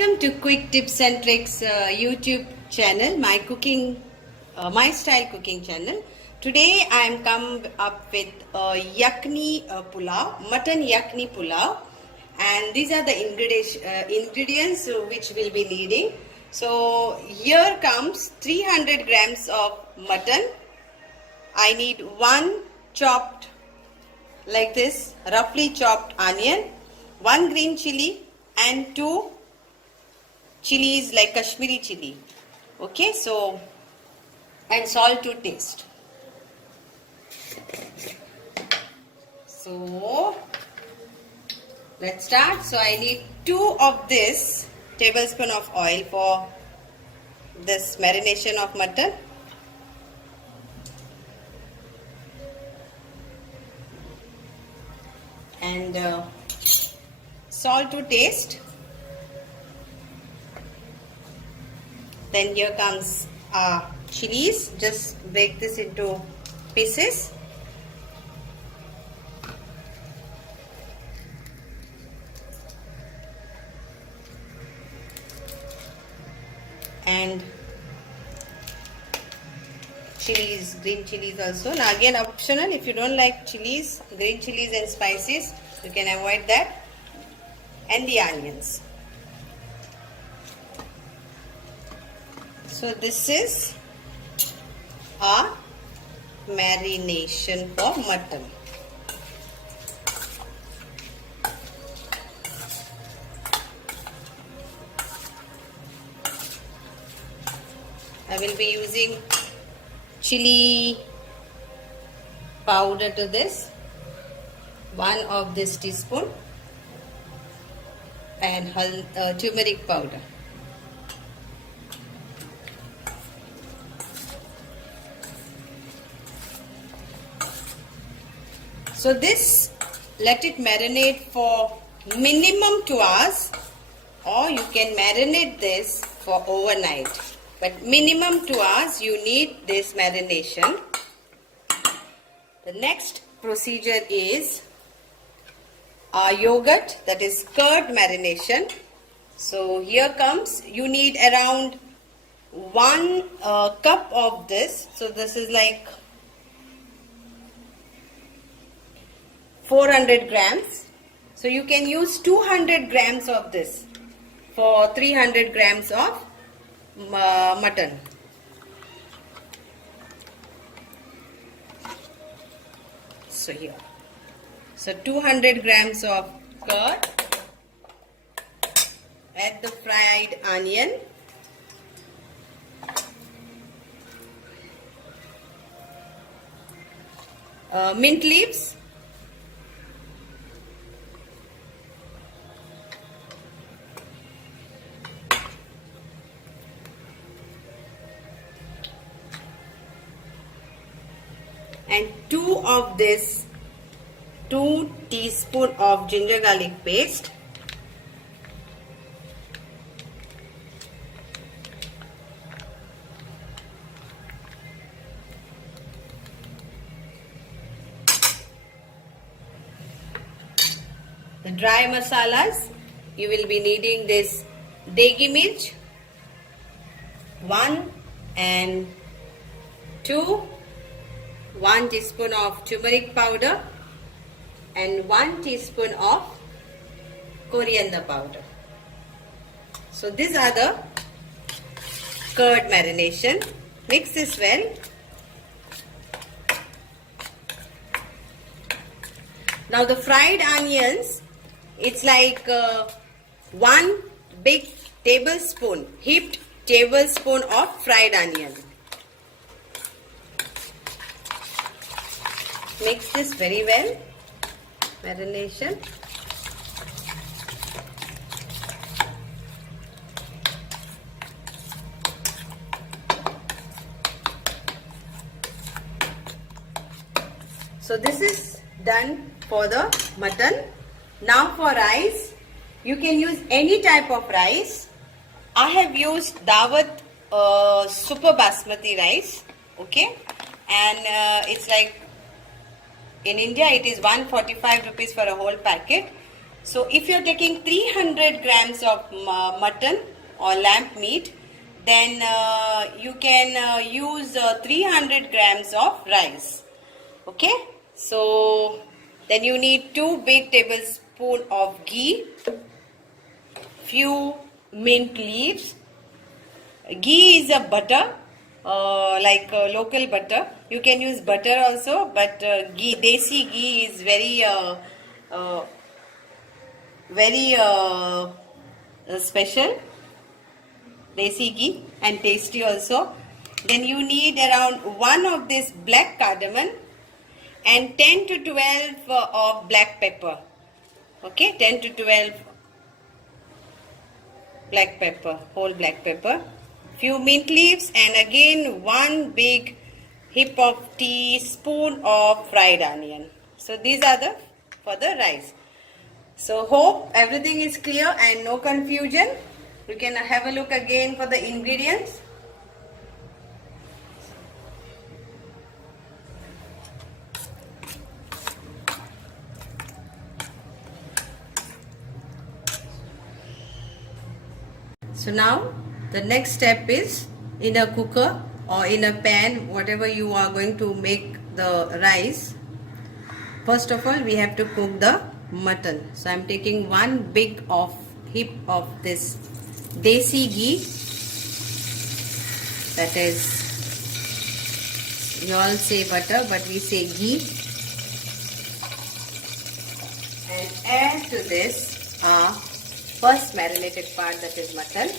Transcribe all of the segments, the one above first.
Welcome to Quick Tips and Tricks YouTube channel, my style cooking channel. Today I am come up with yakni pulao, mutton yakni pulao, and these are the ingredients which we'll be needing. So here comes 300 grams of mutton. I need one chopped like this, roughly chopped onion, one green chili, and two chilies like Kashmiri chili. Okay, so and salt to taste. So let's start. So I need 2 of this tablespoon of oil for this marination of mutton. And salt to taste. Then here comes chilies. Just break this into pieces. And chilies, green chilies also. Now again optional, if you don't like chilies, green chilies and spices, you can avoid that. And the onions. So this is a marination for mutton. I will be using chili powder to this, 1 of this teaspoon, and turmeric powder. So this, let it marinate for minimum 2 hours, or you can marinate this for overnight. But minimum 2 hours you need this marination. The next procedure is yogurt, that is curd marination. So here comes, you need around 1 cup of this. So this is like 400 grams. So you can use 200 grams of this for 300 grams of mutton. So here. So 200 grams of curd. Add the fried onion. Mint leaves. And 2 of this 2 teaspoon of ginger garlic paste. The dry masalas, you will be needing this degi mirch, 1 and 2. 1 teaspoon of turmeric powder and 1 teaspoon of coriander powder. So these are the curd marination. Mix this well. Now the fried onions, it's like 1 big tablespoon, heaped tablespoon of fried onion. Mix this very well, marination. So this is done for the mutton. Now for rice, you can use any type of rice. I have used Dawat Super Basmati rice, okay, and it's like in India it is 145 rupees for a whole packet. So if you're taking 300 grams of mutton or lamb meat, then you can use 300 grams of rice. Okay, so then you need 2 big tablespoons of ghee, few mint leaves. Ghee is a butter, like local butter. You can use butter also, but ghee, desi ghee is uh, very special. Desi ghee and tasty also. Then you need around 1 of this black cardamom and 10 to 12 of black pepper. Okay, 10 to 12 black pepper, whole black pepper. Few mint leaves and again 1 big heap of teaspoon of fried onion. So these are the for the rice. So hope everything is clear and no confusion. You can have a look again for the ingredients. So now the next step is in a cooker or in a pan, whatever you are going to make the rice. First of all, we have to cook the mutton. So I am taking 1 big heap of this desi ghee, that is, you all say butter but we say ghee, and add to this first marinated part, that is mutton.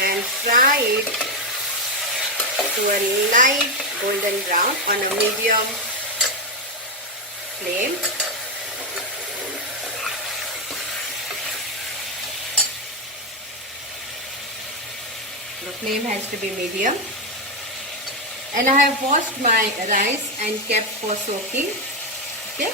And fry it to a light golden brown on a medium flame. The flame has to be medium. And I have washed my rice and kept for soaking. Okay.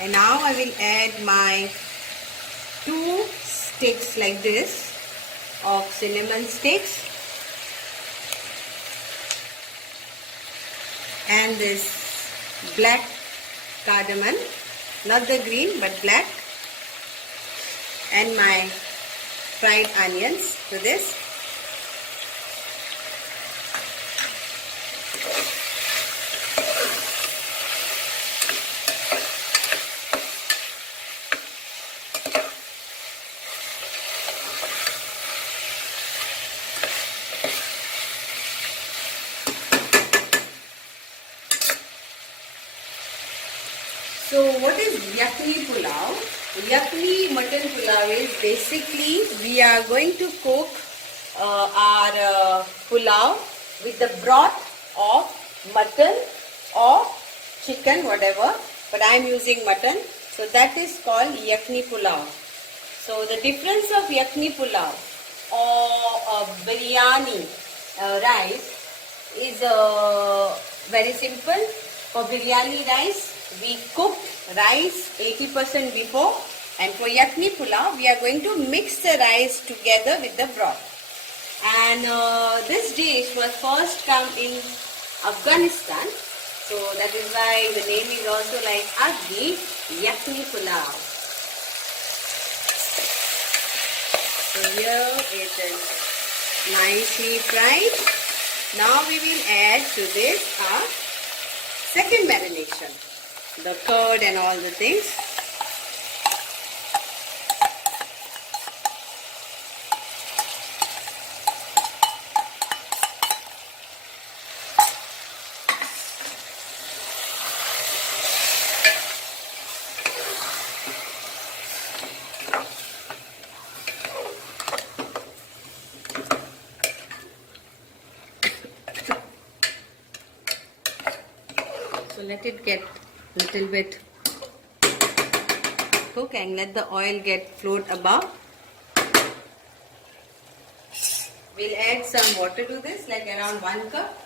And now I will add my 2 sticks like this of cinnamon sticks and this black cardamom, not the green but black, and my fried onions to this. So what is Yakhni Pulao? Yakhni mutton pulao is basically we are going to cook our pulao with the broth of mutton or chicken, whatever, but I am using mutton, so that is called Yakhni Pulao. So the difference of Yakhni Pulao or biryani rice is very simple. For biryani rice, we cooked rice 80% before, and for Yakhni Pulao, we are going to mix the rice together with the broth. And this dish was first come in Afghanistan, so that is why the name is also like Agni Yakhni Pulao. So here it is nicely fried. Now we will add to this second marination, the curd and all the things. So let it get little bit cook and let the oil get float above. We'll add some water to this, like around 1 cup.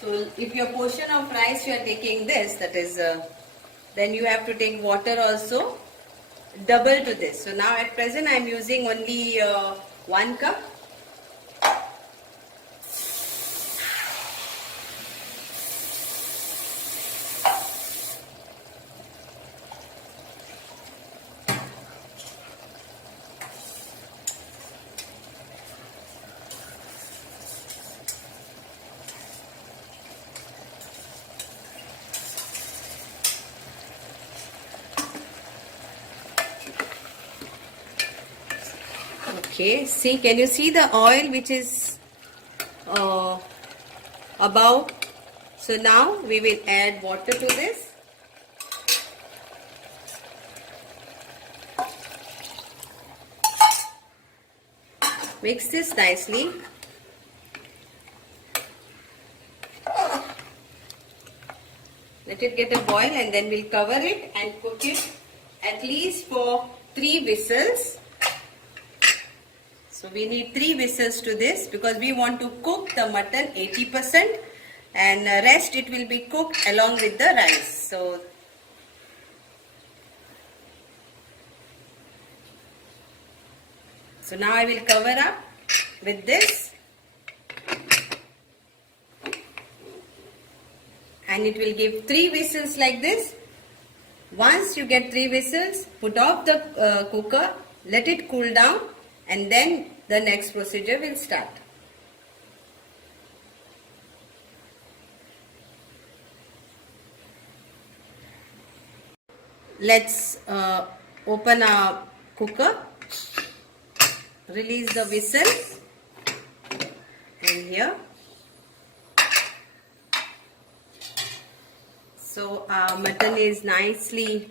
So if your portion of rice you are taking this, that is, then you have to take water also double to this. So now at present I am using only 1 cup. Okay, see, can you see the oil which is above? So now we will add water to this. Mix this nicely. Let it get a boil and then we'll cover it and cook it at least for 3 whistles. So we need 3 whistles to this because we want to cook the mutton 80% and rest it will be cooked along with the rice. So now I will cover up with this and it will give 3 whistles like this. Once you get 3 whistles, put off the cooker, let it cool down. And then the next procedure will start. Let's open our cooker, release the whistle, and here. So our mutton is nicely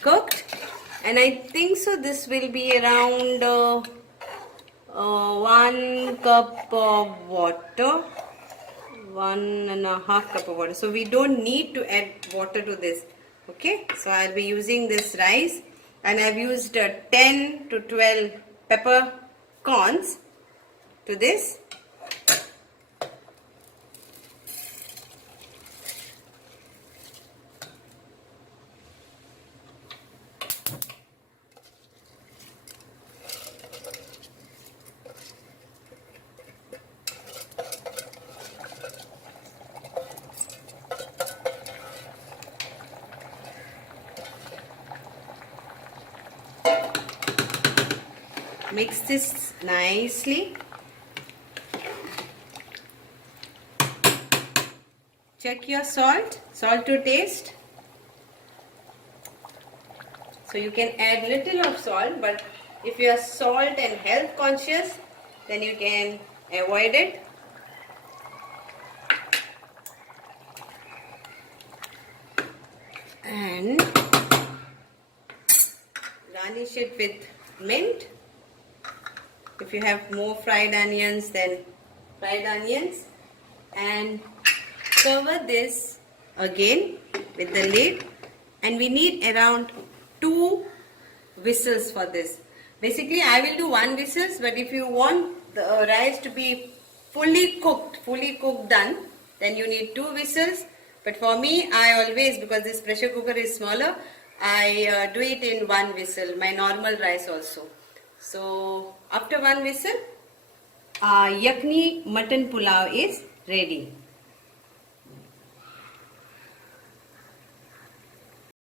cooked. And I think so this will be around 1 cup of water, 1.5 cup of water. So we don't need to add water to this. Okay, so I'll be using this rice and I've used 10 to 12 pepper corns to this. Mix this nicely. Check your salt to taste. So you can add little of salt, but if you are salt and health conscious, then you can avoid it. And garnish it with mint. If you have more fried onions, then fried onions. And cover this again with the lid. And we need around 2 whistles for this. Basically, I will do 1 whistle, but if you want the rice to be fully cooked done, then you need 2 whistles. But for me, I always, because this pressure cooker is smaller, I do it in 1 whistle, my normal rice also. So after 1 whistle, yakhni mutton pulao is ready.